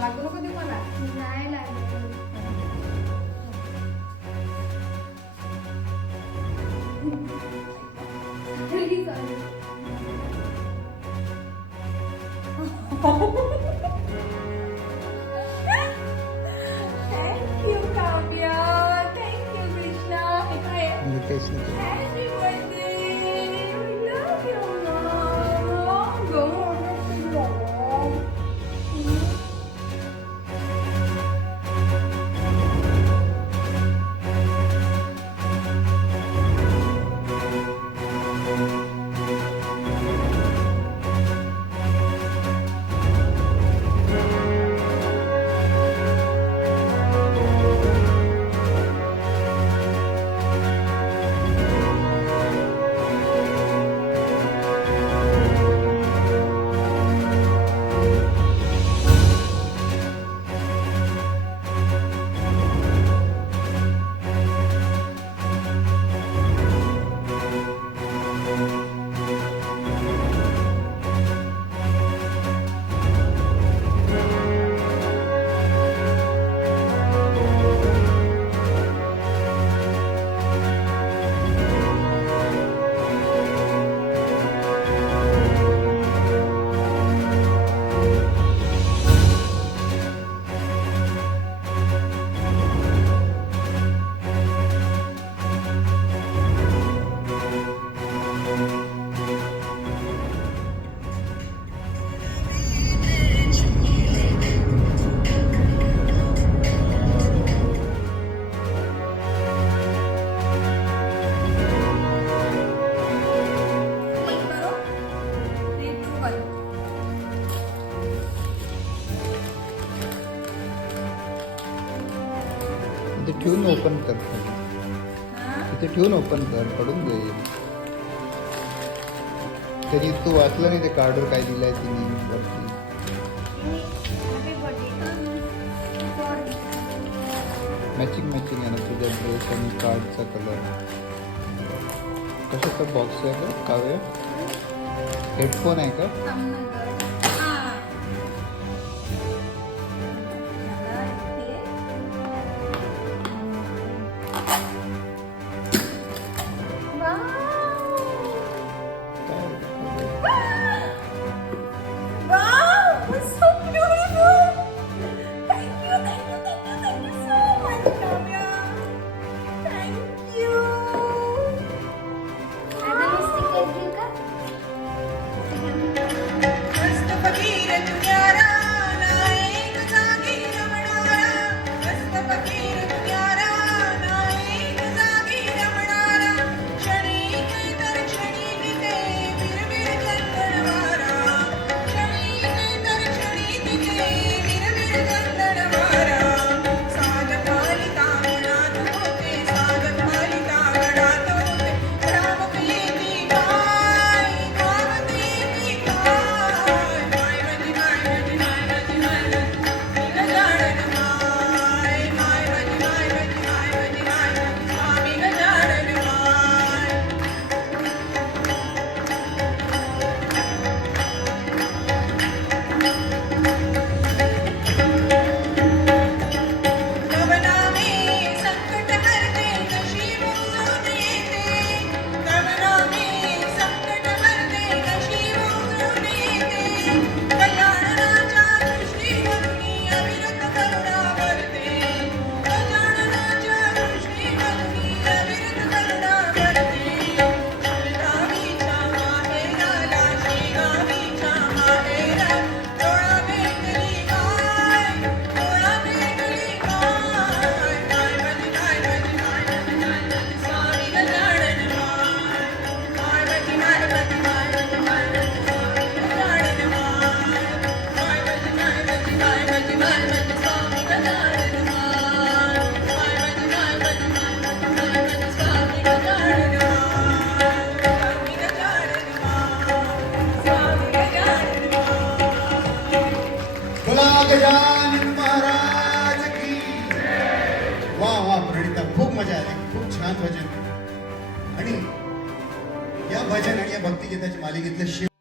लागू नको ते मला. नाही लागलं. Really sorry. Thank you, Kavya. Thank you, Krishna. हे काय आहे? नितेशने Happy birthday. We love you, Mom. Go, Mom. Click करो. 3, 2, 1. इथे ठेवून ओपन कर. इथे ठेवून ओपन कर, पडून जाईल. तरी तू वाचलं नाही ते कार्डवर काय दिलंय तिने वरती. Happy birthday. Sorry. मॅचिंग आहे ना तुझ्या ड्रेस आणि कार्डचा कलर. कशाचा बॉक्स आहे का काव्य? हेडफोन आहे का? गजानन महाराज की. वा वा प्रणिता, खूप मजा आली, खूप छान भजन. आणि या भजन आणि या भक्तिगीताच्या मालिकेतलं